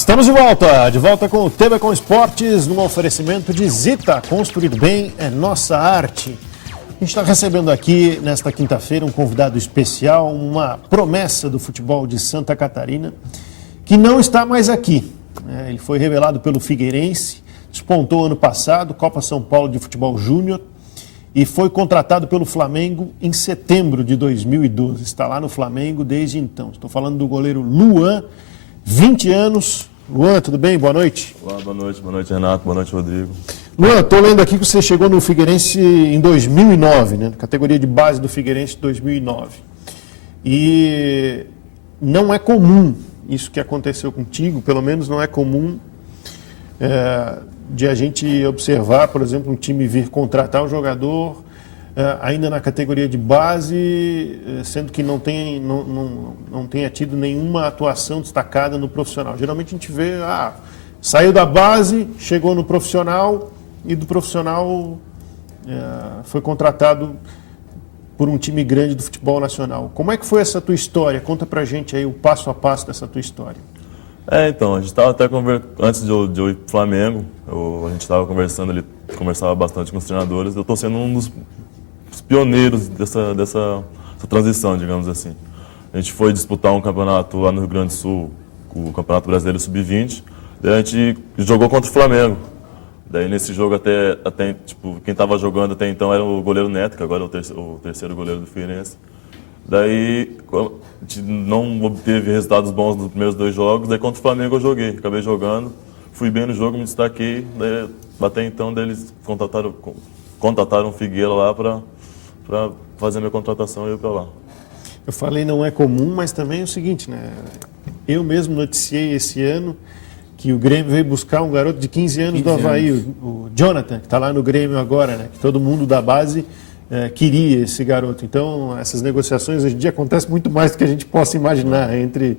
Estamos de volta com o TV com Esportes, num oferecimento de Zita, construir bem é nossa arte. A gente está recebendo aqui, nesta quinta-feira, um convidado especial, uma promessa do futebol de Santa Catarina, que não está mais aqui. Ele foi revelado pelo Figueirense, despontou ano passado, Copa São Paulo de Futebol Júnior, e foi contratado pelo Flamengo em setembro de 2012. Está lá no Flamengo desde então. Estou falando do goleiro Luan, 20 anos. Luan, tudo bem? Boa noite. Olá, boa noite, Renato, boa noite, Rodrigo. Luan, estou lendo aqui que você chegou no Figueirense em 2009, né? Categoria de base do Figueirense 2009. E não é comum isso que aconteceu contigo, pelo menos não é comum de a gente observar, por exemplo, um time vir contratar um jogador ainda na categoria de base, sendo que não tenha tido nenhuma atuação destacada no profissional. Geralmente a gente vê, saiu da base, chegou no profissional e do profissional foi contratado por um time grande do futebol nacional. Como é que foi essa tua história? Conta pra gente aí o passo a passo dessa tua história. Então, a gente estava até antes de eu ir para o Flamengo, a gente estava conversando, ele conversava bastante com os treinadores, eu estou sendo um dos pioneiros dessa transição, digamos assim. A gente foi disputar um campeonato lá no Rio Grande do Sul, o Campeonato Brasileiro Sub-20, daí a gente jogou contra o Flamengo. Daí nesse jogo até quem estava jogando até então era o goleiro Neto, que agora é o terceiro goleiro do Figueirense. Daí a gente não obteve resultados bons nos primeiros 2 jogos, daí contra o Flamengo eu joguei, acabei jogando, fui bem no jogo, me destaquei, daí até então eles contataram o Figueira lá para fazer a minha contratação e eu ir para lá. Eu falei não é comum, mas também é o seguinte, né? Eu mesmo noticiei esse ano que o Grêmio veio buscar um garoto de 15 anos do Avaí, o Jonathan, que está lá no Grêmio agora, né? Que todo mundo da base queria esse garoto. Então, essas negociações hoje em dia acontecem muito mais do que a gente possa imaginar entre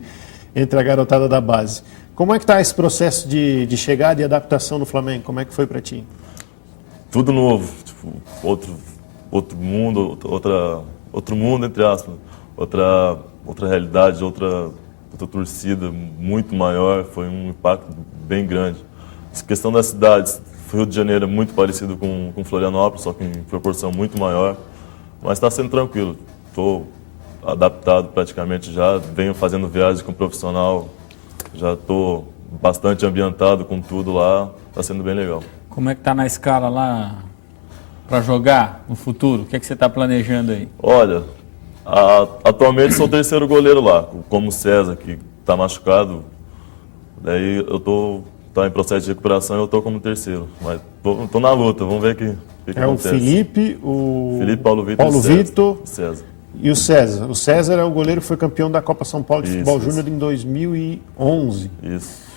a garotada da base. Como é que está esse processo de chegada e adaptação no Flamengo? Como é que foi para ti? Tudo novo, outro mundo, outro mundo, entre aspas, outra realidade, outra torcida muito maior, foi um impacto bem grande. Essa questão das cidades, Rio de Janeiro é muito parecido com Florianópolis, só que em proporção muito maior, mas está sendo tranquilo. Estou adaptado praticamente já, venho fazendo viagens com profissional, já estou bastante ambientado com tudo lá, está sendo bem legal. Como é que está na escala lá para jogar no futuro? O que é que você está planejando aí? Olha, atualmente sou o terceiro goleiro lá, como o César, que está machucado. Daí eu estou em processo de recuperação e eu estou como terceiro. Mas estou na luta, vamos ver o que acontece. O Felipe, Paulo Vitor e César. E o César. O César é o goleiro que foi campeão da Copa São Paulo de Futebol Júnior em 2011. Isso.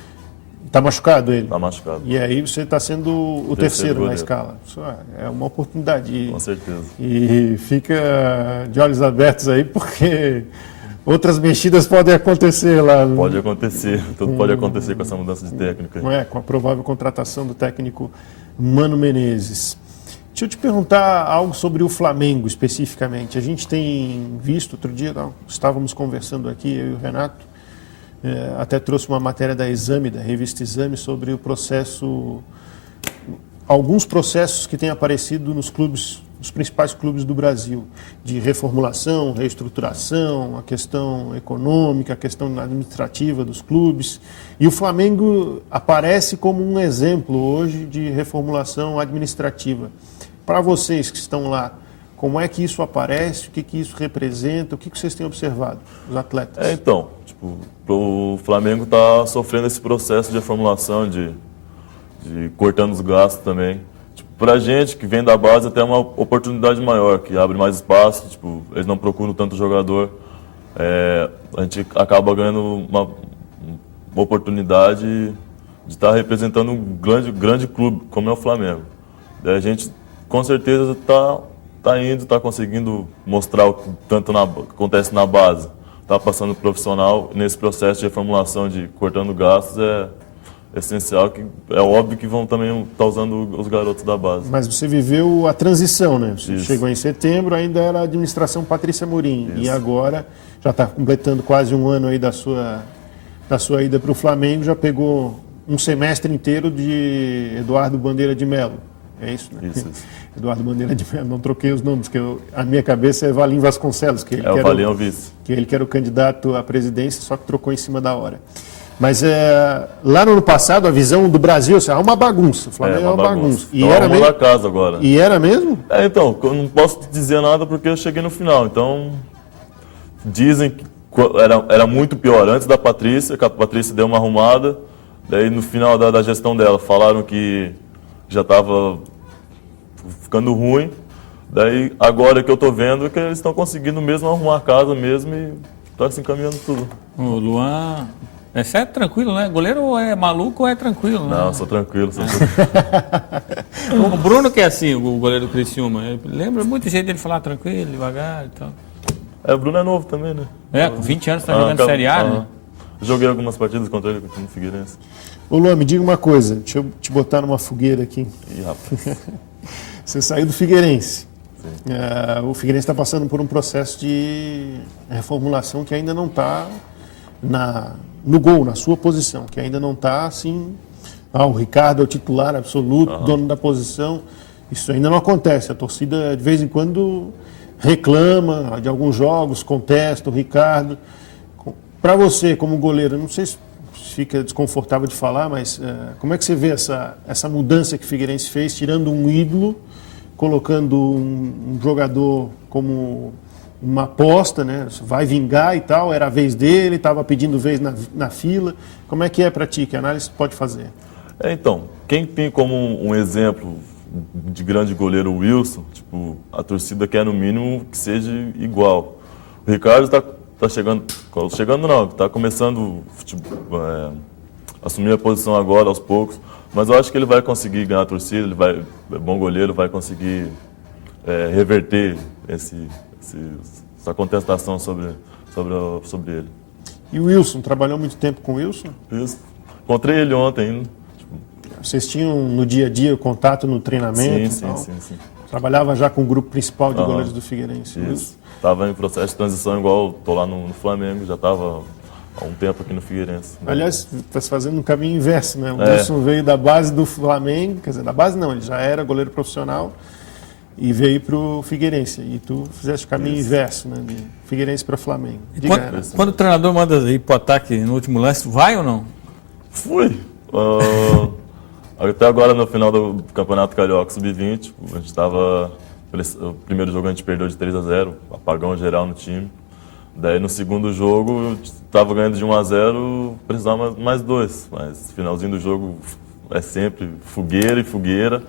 Está machucado ele? Está machucado. E aí você está sendo o terceiro na goleiro. Escala. Isso é uma oportunidade. Com certeza. E fica de olhos abertos aí, porque outras mexidas podem acontecer lá. Pode acontecer. Tudo pode acontecer com essa mudança de técnico. Com a provável contratação do técnico Mano Menezes. Deixa eu te perguntar algo sobre o Flamengo especificamente. A gente tem visto, outro dia estávamos conversando aqui, eu e o Renato, até trouxe uma matéria da Exame, da revista Exame, sobre o processo, alguns processos que têm aparecido nos principais clubes do Brasil, de reformulação, reestruturação, a questão econômica, a questão administrativa dos clubes. E o Flamengo aparece como um exemplo hoje de reformulação administrativa. Para vocês que estão lá, como é que isso aparece, o que isso representa, o que vocês têm observado, os atletas? Então, o Flamengo está sofrendo esse processo de reformulação, de cortando os gastos também. Para a gente que vem da base, até uma oportunidade maior, que abre mais espaço, eles não procuram tanto jogador. A gente acaba ganhando uma oportunidade de estar representando um grande clube, como é o Flamengo. Daí a gente, com certeza, está conseguindo mostrar o que tanto acontece na base. Está passando profissional nesse processo de reformulação, de cortando gastos, é essencial, que é óbvio que vão também estar usando os garotos da base. Mas você viveu a transição, né? Você Isso. chegou em setembro, ainda era a administração Patrícia Morim. Isso. E agora já está completando quase um ano aí da sua da sua ida para o Flamengo, já pegou um semestre inteiro de Eduardo Bandeira de Melo. É isso, né? Isso. Eduardo Bandeira de Melo, não troquei os nomes, que a minha cabeça é Valim Vasconcelos, que ele, O Valim é o vice. que ele que era o candidato à presidência, só que trocou em cima da hora. Mas lá no ano passado, a visão do Brasil, assim, uma bagunça. O Flamengo é uma bagunça. E era mesmo? Da casa agora. E era mesmo? Então, eu não posso dizer nada porque eu cheguei no final. Então, dizem que era muito pior antes da Patrícia, que a Patrícia deu uma arrumada. Daí, no final da gestão dela, falaram que já estava ficando ruim. Daí, agora que eu estou vendo, é que eles estão conseguindo mesmo arrumar a casa mesmo e está se encaminhando tudo. O Luan... Esse é tranquilo, né? Goleiro ou é maluco ou é tranquilo, né? Não, sou tranquilo. O Bruno que é assim, o goleiro do Criciúma. Ele lembra muito jeito dele falar tranquilo, devagar e tal. O Bruno é novo também, né? Com 20 anos está jogando Série A, né? Joguei algumas partidas contra ele no Figueirense. Ô Luan, me diga uma coisa, deixa eu te botar numa fogueira aqui. Ih, rapaz. Você saiu do Figueirense. O Figueirense está passando por um processo de reformulação que ainda não está no gol, na sua posição, que ainda não está assim. O Ricardo é o titular absoluto, dono da posição. Isso ainda não acontece. A torcida, de vez em quando, reclama de alguns jogos, contesta o Ricardo. Para você, como goleiro, não sei se fica desconfortável de falar, mas como é que você vê essa mudança que o Figueirense fez, tirando um ídolo, colocando um jogador como uma aposta, né? Vai vingar e tal, era a vez dele, estava pedindo vez na fila. Como é que é para ti? Que análise pode fazer? Então, quem tem como um exemplo de grande goleiro o Wilson, tipo, a torcida quer no mínimo que seja igual. O Ricardo está chegando não, está começando assumir a posição agora aos poucos, mas eu acho que ele vai conseguir ganhar a torcida, é bom goleiro, vai conseguir reverter essa contestação sobre ele. E o Wilson, trabalhou muito tempo com o Wilson? Isso. Encontrei ele ontem ainda. Vocês tinham no dia a dia contato no treinamento? Sim. Trabalhava já com o grupo principal de goleiros do Figueirense? Isso. Estava em processo de transição igual estou lá no Flamengo, já estava há um tempo aqui no Figueirense. Aliás, está se fazendo um caminho inverso, né? O Wilson veio da base do Flamengo, quer dizer, da base não, ele já era goleiro profissional e veio para o Figueirense. E tu fizeste o caminho inverso, né? De Figueirense para Flamengo. Quando o treinador manda ir para o ataque no último lance, vai ou não? Fui. Até agora, no final do Campeonato Carioca Sub-20, a gente estava... O primeiro jogo a gente perdeu de 3-0, apagão geral no time. Daí no segundo jogo, eu estava ganhando de 1-0, precisava mais 2. Mas finalzinho do jogo é sempre fogueira e fogueira.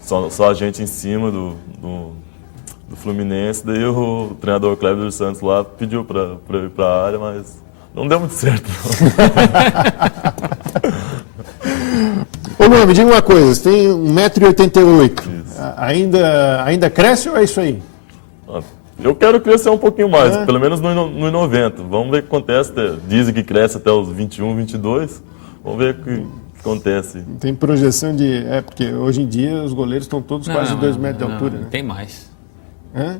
Só a gente em cima do Fluminense. Daí o treinador Cléber dos Santos lá pediu para eu ir para a área, mas não deu muito certo. Ô Luan, me diga uma coisa, você tem 1,88 m. Ainda cresce ou é isso aí? Eu quero crescer um pouquinho mais, pelo menos no 1,90 m. Vamos ver o que acontece. Dizem que cresce até os 21, 22. Vamos ver o que acontece. Tem projeção de... porque hoje em dia os goleiros estão todos quase 2 metros de altura. Né? Tem mais.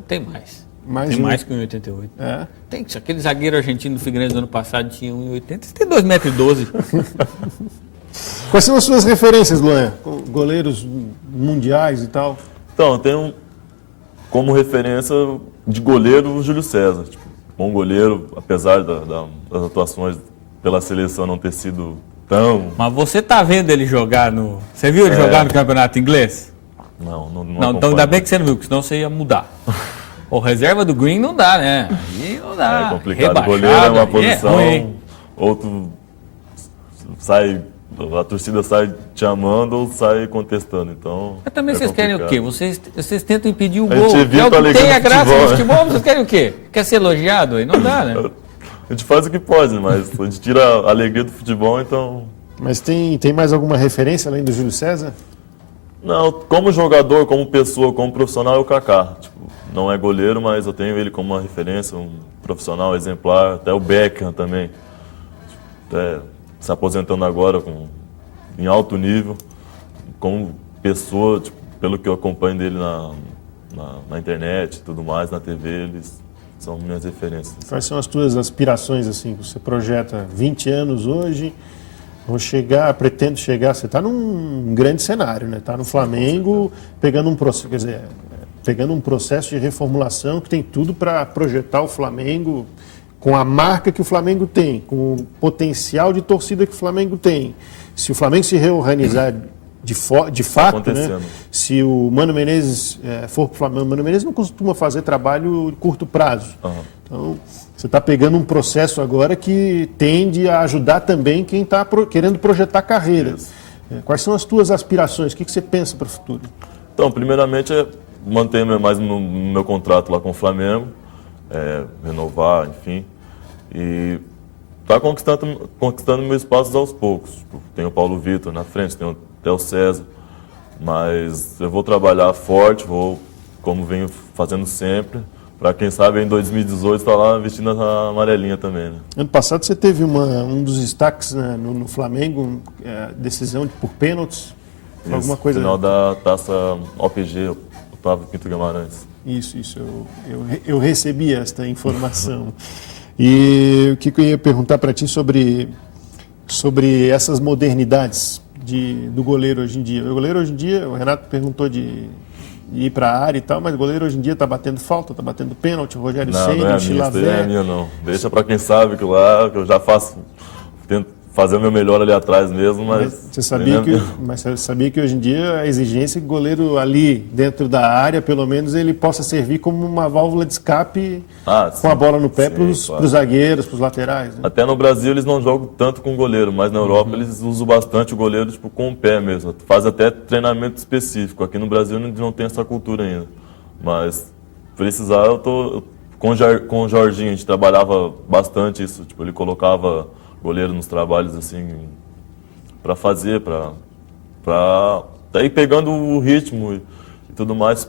Tem mais. Tem mais que 1,88 m. Tem, aquele zagueiro argentino do Figueirense do ano passado tinha 1,80 m. Você tem 2,12 m. Quais são as suas referências, Luan? Goleiros mundiais e tal? Então, eu tenho como referência de goleiro o Júlio César. Tipo, bom goleiro, apesar das atuações pela seleção não ter sido tão... Mas você tá vendo ele jogar no... Você viu ele jogar no campeonato inglês? Não, então ainda bem que você não viu, porque senão você ia mudar. O reserva do Green não dá, né? Aí não dá. É complicado. O goleiro é uma posição... Outro sai... A torcida sai te amando ou sai contestando, então... Mas também vocês querem o quê? Vocês tentam impedir o a gol. Gente é o que tem a graça futebol, do futebol, vocês querem o quê? Quer ser elogiado? Aí não dá, né? A gente faz o que pode, mas a gente tira a alegria do futebol, então... Mas tem mais alguma referência além do Júlio César? Não, como jogador, como pessoa, como profissional é o Kaká. Tipo, não é goleiro, mas eu tenho ele como uma referência, um profissional exemplar. Até o Beckham também. Até se aposentando agora em alto nível. Como pessoa, tipo, pelo que eu acompanho dele na internet e tudo mais, na TV, eles são minhas referências. Quais são as tuas aspirações, assim? Você projeta 20 anos hoje, vou chegar, pretendo chegar, você está num grande cenário, né? Está no Flamengo, pegando um processo, quer dizer, pegando um processo de reformulação que tem tudo para projetar o Flamengo com a marca que o Flamengo tem, com o potencial de torcida que o Flamengo tem. Se o Flamengo se reorganizar de fato, né? Se o Mano Menezes for para o Flamengo, o Mano Menezes não costuma fazer trabalho de curto prazo. Então, você está pegando um processo agora que tende a ajudar também quem está querendo projetar carreira. Quais são as tuas aspirações? O que você pensa para o futuro? Então, primeiramente, é manter mais no meu contrato lá com o Flamengo, renovar, enfim, e tá conquistando meus espaços aos poucos. Tem o Paulo Vitor na frente, tem até o César, mas eu vou trabalhar forte, como venho fazendo sempre, para quem sabe em 2018 estar lá vestindo a amarelinha também. Né? Ano passado você teve um dos destaques, né, no Flamengo, decisão por pênaltis, alguma coisa. Final da taça OPG, Otávio Pinto Guimarães. Isso, eu recebi esta informação. E o que eu ia perguntar para ti sobre essas modernidades do goleiro hoje em dia. O goleiro hoje em dia, o Renato perguntou de ir para a área e tal, mas o goleiro hoje em dia está batendo falta, está batendo pênalti, o Rogério Ceni, o Chilaver. Não é a minha, não. Deixa para quem sabe que lá, que eu já faço, tento fazer o meu melhor ali atrás mesmo, mas... Você sabia que hoje em dia a exigência é que o goleiro ali dentro da área, pelo menos, ele possa servir como uma válvula de escape com a bola no pé para os zagueiros, para os laterais. Né? Até no Brasil eles não jogam tanto com o goleiro, mas na Europa eles usam bastante o goleiro com o pé mesmo. Faz até treinamento específico. Aqui no Brasil não tem essa cultura ainda. Mas precisar, com o Jorginho, a gente trabalhava bastante isso. Tipo, ele colocava goleiro nos trabalhos assim para fazer, para ir pegando o ritmo e tudo mais,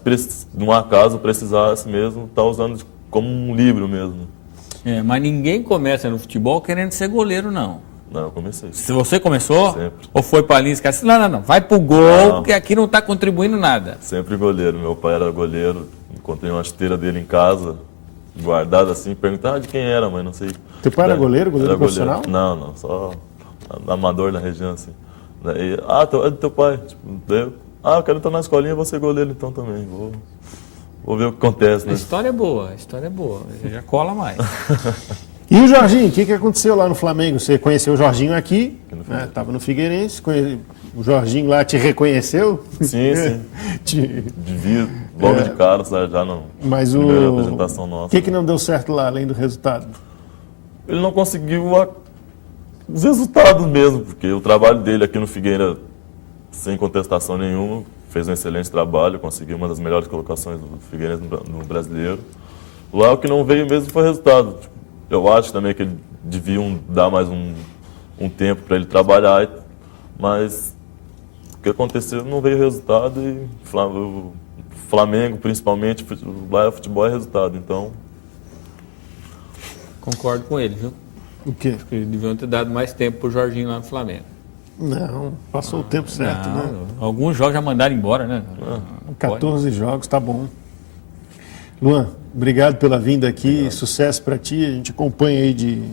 num acaso precisasse mesmo, tá usando como um livro mesmo. Mas ninguém começa no futebol querendo ser goleiro, não. Não, eu comecei. Se você começou? Sempre. Ou foi para a linha e disse, não, vai pro gol, porque aqui não está contribuindo nada. Sempre goleiro. Meu pai era goleiro, encontrei uma esteira dele em casa, guardada assim, perguntava de quem era, mas não sei. Teu pai era goleiro profissional? Não, só amador na região, assim. Daí, é do teu pai. Tipo, eu quero entrar na escolinha e vou ser goleiro então também. Vou ver o que acontece, né? A história é boa. Você já cola mais. E o Jorginho, o que aconteceu lá no Flamengo? Você conheceu o Jorginho aqui, estava no Figueirense, o Jorginho lá te reconheceu? Sim. Devia, logo de cara, já não. Mas primeira apresentação nossa. O que não deu certo lá, além do resultado? Ele não conseguiu os resultados mesmo, porque o trabalho dele aqui no Figueira, sem contestação nenhuma, fez um excelente trabalho, conseguiu uma das melhores colocações do Figueirense no Brasileiro. Lá o que não veio mesmo foi resultado. Eu acho também que deviam dar mais um tempo para ele trabalhar, mas o que aconteceu não veio resultado e o Flamengo, principalmente, lá futebol é resultado, então... Concordo com ele, viu? O quê? Acho que eles deviam ter dado mais tempo pro Jorginho lá no Flamengo. Não, passou o tempo certo, né? Alguns jogos já mandaram embora, né? 14 jogos, tá bom. Luan, obrigado pela vinda aqui, sucesso para ti, a gente acompanha aí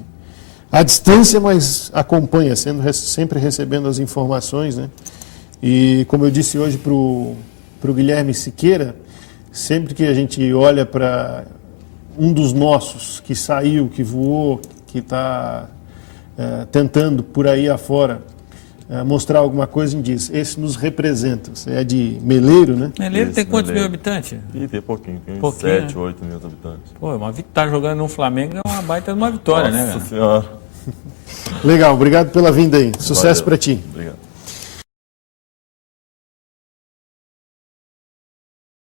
à distância, mas acompanha, sempre recebendo as informações, né? E como eu disse hoje pro Guilherme Siqueira, sempre que a gente olha para um dos nossos que saiu, que voou, que está tentando por aí afora mostrar alguma coisa, a gente diz, esse nos representa. Você é de Meleiro, né? Meleiro tem quantos mil habitantes? Tem pouquinho, tem pouquinho, 7, 8 mil habitantes. Pô, tá jogando no Flamengo é uma baita de uma vitória, né? Nossa Senhora. Legal, obrigado pela vinda aí. Sucesso para ti. Obrigado.